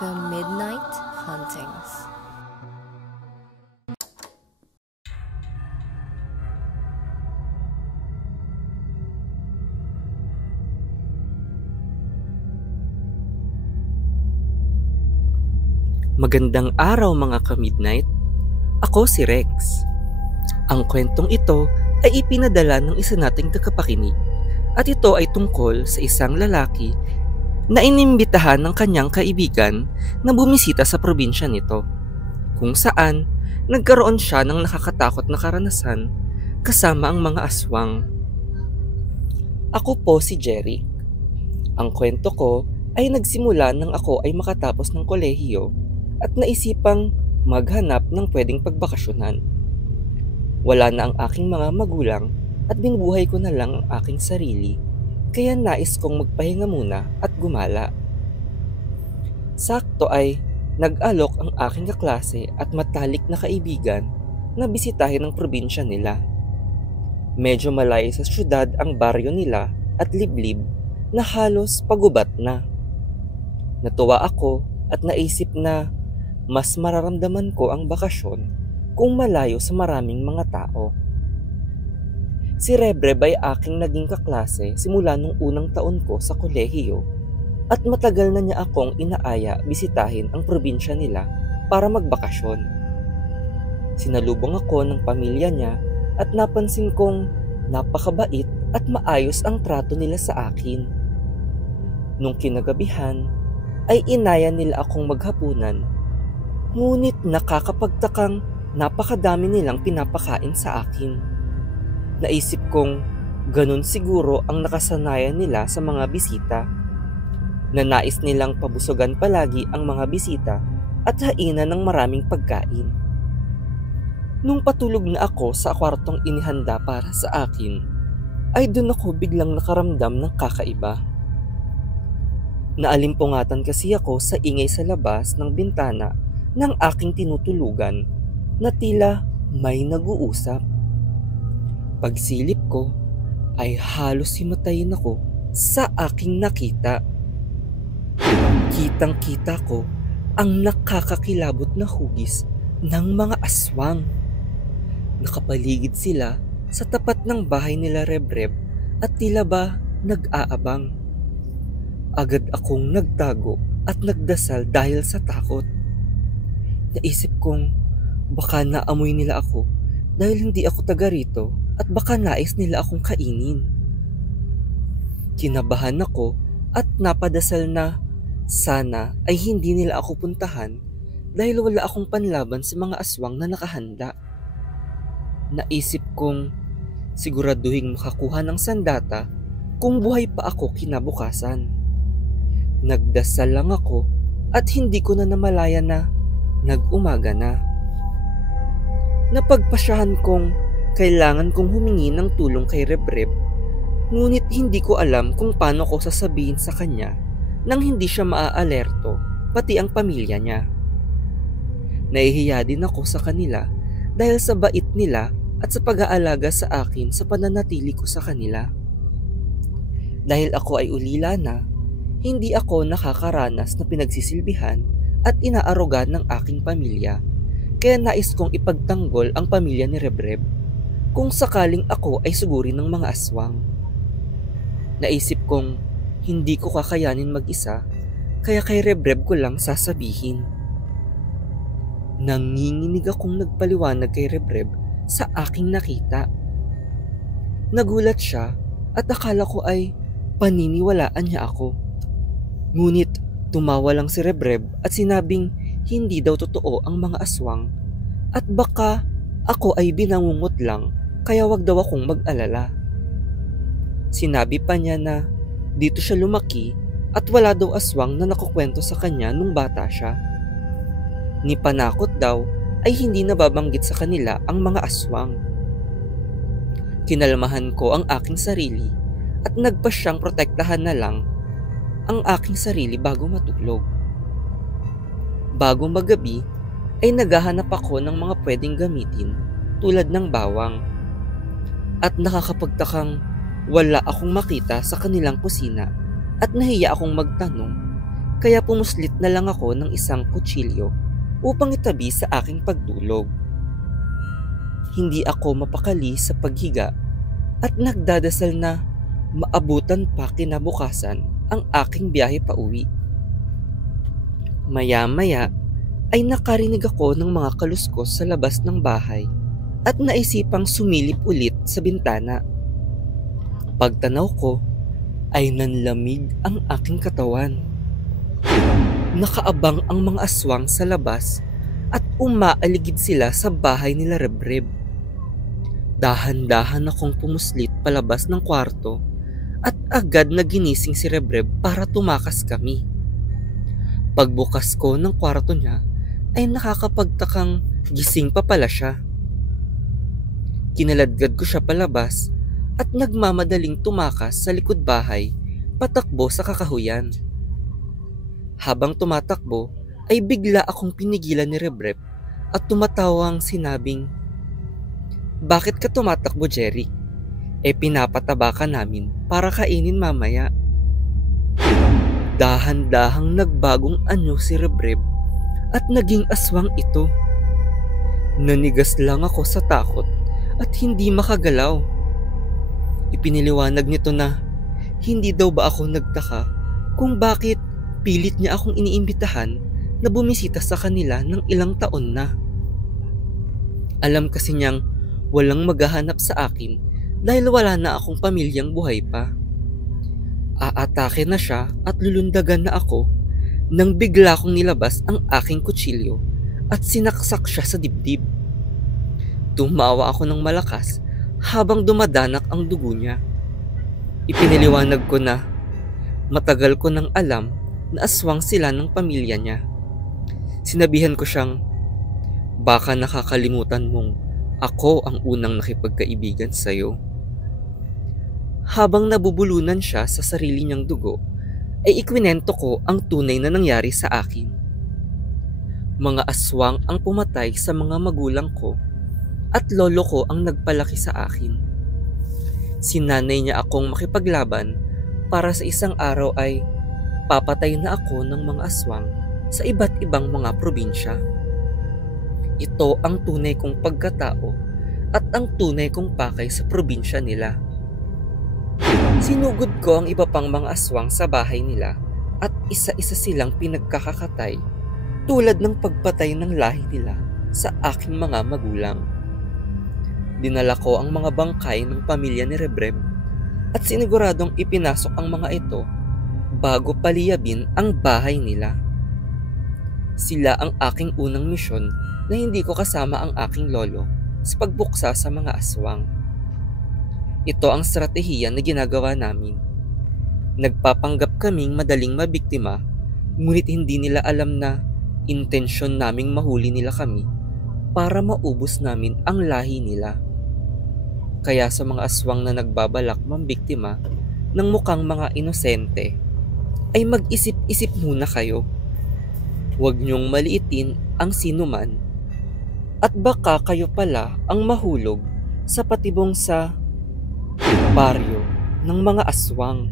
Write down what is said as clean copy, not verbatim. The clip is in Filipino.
The Midnight Hauntings. Magandang araw mga ka-midnight. Ako si Rex. Ang kwentong ito ay ipinadala ng isa nating tagapakinig at ito ay tungkol sa isang lalaki na inimbitahan ng kanyang kaibigan na bumisita sa probinsya nito, kung saan nagkaroon siya ng nakakatakot na karanasan kasama ang mga aswang. Ako po si Jerry. Ang kwento ko ay nagsimula nang ako ay makatapos ng kolehiyo at naisipang maghanap ng pwedeng pagbakasyonan. Wala na ang aking mga magulang at binubuhay ko na lang ang aking sarili, kaya nais kong magpahinga muna at gumala. Sakto ay nag-alok ang aking kaklase at matalik na kaibigan na bisitahin ang probinsya nila. Medyo malayo sa syudad ang baryo nila at liblib na halos pagubat na. Natuwa ako at naisip na mas mararamdaman ko ang bakasyon kung malayo sa maraming mga tao. Si Rebreb ay aking naging kaklase simula nung unang taon ko sa kolehiyo at matagal na niya akong inaaya bisitahin ang probinsya nila para magbakasyon. Sinalubong ako ng pamilya niya at napansin kong napakabait at maayos ang trato nila sa akin. Nung kinagabihan ay inaya nila akong maghapunan, ngunit nakakapagtakang napakadami nilang pinapakain sa akin. Naisip kong ganun siguro ang nakasanayan nila sa mga bisita, na nais nilang pabusugan palagi ang mga bisita at hainan ng maraming pagkain. Nung patulog na ako sa kwartong inihanda para sa akin, ay dun ako biglang nakaramdam ng kakaiba. Naalimpungatan kasi ako sa ingay sa labas ng bintana ng aking tinutulugan na tila may nag-uusap. Pagsilip ko ay halos himatayin ako sa aking nakita. Kitang-kita ko ang nakakakilabot na hugis ng mga aswang. Nakapaligid sila sa tapat ng bahay nila Rebreb at tila ba nag-aabang. Agad akong nagtago at nagdasal dahil sa takot. Naisip kong baka naamoy nila ako dahil hindi ako taga rito at baka nais nila akong kainin. Kinabahan ako at napadasal na sana ay hindi nila ako puntahan dahil wala akong panlaban sa mga aswang na nakahanda. Naisip kong siguraduhin makakuha ng sandata kung buhay pa ako kinabukasan. Nagdasal lang ako at hindi ko na namalayan na nag-umaga na. Napagpasyahan kong kailangan kong humingi ng tulong kay Rebreb, ngunit hindi ko alam kung paano ko sasabihin sa kanya nang hindi siya maaalerto, pati ang pamilya niya. Nahihiya din ako sa kanila dahil sa bait nila at sa pag-aalaga sa akin sa pananatili ko sa kanila. Dahil ako ay ulila na, hindi ako nakakaranas na pinagsisilbihan at inaarugan ng aking pamilya, kaya nais kong ipagtanggol ang pamilya ni Rebreb kung sakaling ako ay sugurin ng mga aswang. Naisip kong hindi ko kakayanin mag-isa, kaya kay Rebreb ko lang sasabihin. Nanginginig akong nagpaliwanag kay Rebreb sa aking nakita. Nagulat siya at akala ko ay paniniwalaan niya ako. Ngunit tumawa lang si Rebreb at sinabing hindi daw totoo ang mga aswang at baka ako ay binangungot lang kaya wag daw akong mag-alala. Sinabi pa niya na dito siya lumaki at wala daw aswang na nakukwento sa kanya nung bata siya. Ni panakot daw ay hindi nababanggit sa kanila ang mga aswang. Kinalmahan ko ang aking sarili at nagpasyang protektahan na lang ang aking sarili bago matulog. Bago magabi ay naghahanap ako ng mga pwedeng gamitin tulad ng bawang. At nakakapagtakang wala akong makita sa kanilang kusina at nahiya akong magtanong kaya pumuslit na lang ako ng isang kutsilyo upang itabi sa aking pagtulog. Hindi ako mapakali sa paghiga at nagdadasal na maabutan pa kinabukasan ang aking biyahe pauwi. Maya-maya ay nakarinig ako ng mga kaluskos sa labas ng bahay at naisipang sumilip ulit sa bintana. Pagtanaw ko ay nanlamig ang aking katawan. Nakaabang ang mga aswang sa labas at umaaligid sila sa bahay nila Rebreb. Dahan-dahan akong pumuslit palabas ng kwarto at agad na ginising si Rebreb para tumakas kami. Pagbukas ko ng kwarto niya ay nakakapagtakang gising pa pala siya. Kinaladkad ko siya palabas at nagmamadaling tumakas sa likod bahay patakbo sa kakahuyan. Habang tumatakbo ay bigla akong pinigilan ni Rebreb at tumatawang sinabing, "Bakit ka tumatakbo, Jerry? Pinapataba ka namin para kainin mamaya." Dahan-dahang nagbagong anyo si Rebreb at naging aswang ito. Nanigas lang ako sa takot at hindi makagalaw. Ipiniliwanag nito na hindi daw ba ako nagtaka kung bakit pilit niya akong iniimbitahan na bumisita sa kanila ng ilang taon na. Alam kasi niyang walang maghahanap sa akin dahil wala na akong pamilyang buhay pa. Aatake na siya at lulundagan na ako nang bigla kong nilabas ang aking kutsilyo at sinaksak siya sa dibdib. Tumawa ako ng malakas habang dumadanak ang dugo niya. Ipiniliwanag ko na matagal ko nang alam na aswang sila ng pamilya niya. Sinabihan ko siyang, "Baka nakakalimutan mong ako ang unang nakipagkaibigan sa'yo." Habang nabubulunan siya sa sarili niyang dugo, ay ikwinento ko ang tunay na nangyari sa akin. Mga aswang ang pumatay sa mga magulang ko at lolo ko ang nagpalaki sa akin. Sinanay niya akong makipaglaban para sa isang araw ay papatay na ako ng mga aswang sa iba't ibang mga probinsya. Ito ang tunay kong pagkatao at ang tunay kong pakay sa probinsya nila. Sinugod ko ang iba pang mga aswang sa bahay nila at isa-isa silang pinagkakakatay tulad ng pagpatay ng lahi nila sa aking mga magulang. Dinala ko ang mga bangkay ng pamilya ni Rebreb at siniguradong ipinasok ang mga ito bago paliyabin ang bahay nila. Sila ang aking unang misyon na hindi ko kasama ang aking lolo sa pagbuksa sa mga aswang. Ito ang estratehiya na ginagawa namin. Nagpapanggap kaming madaling mabiktima, ngunit hindi nila alam na intensyon naming mahuli nila kami para maubos namin ang lahi nila. Kaya sa mga aswang na nagbabalak mambiktima ng mukhang mga inosente, ay mag-isip-isip muna kayo. Huwag niyong maliitin ang sinuman at baka kayo pala ang mahulog sa patibong sa baryo ng mga aswang.